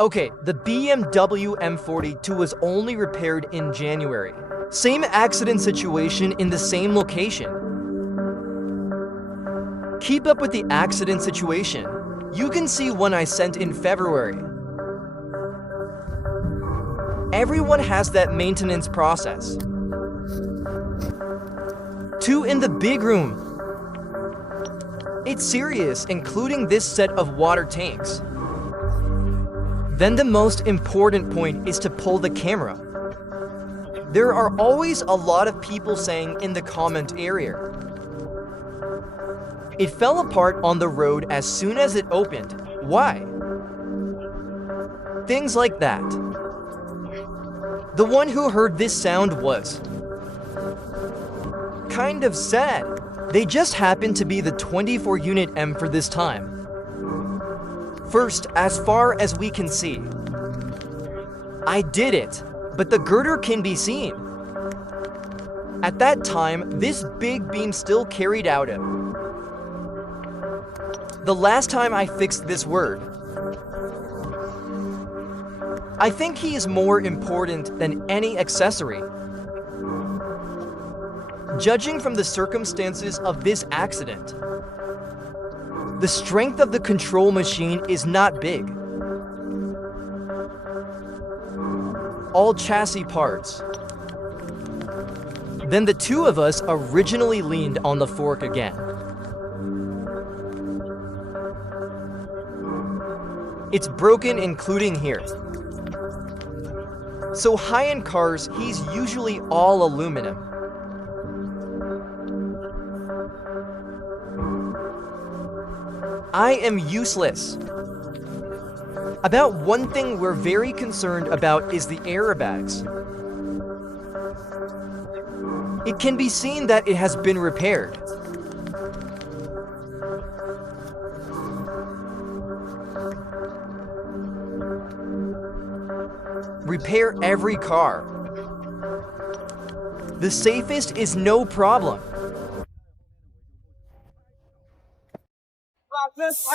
Okay, the BMW M42 was only repaired in January. Same accident situation in the same location. Keep up with the accident situation. You can see one I sent in February. Everyone has that maintenance process. 2 in the big room. It's serious, including this set of water tanks. Then the most important point is to pull the camera. There are always a lot of people saying in the comment area, it fell apart on the road as soon as it opened. Why? Things like that. The one who heard this sound was kind of sad. They just happened to be the 24 unit M for this time. First, as far as we can see, I did it, but the girder can be seen. At that time, this big beam still carried out it. The last time I fixed this word, I think he is more important than any accessory. Judging from the circumstances of this accident, the strength of the control machine is not big. All chassis parts. Then the two of us originally leaned on the fork again. It's broken, including here. So high-end cars, he's usually all aluminum. I am useless. About one thing we're very concerned about is the airbags. It can be seen that it has been repaired. Repair every car. The safest is no problem. This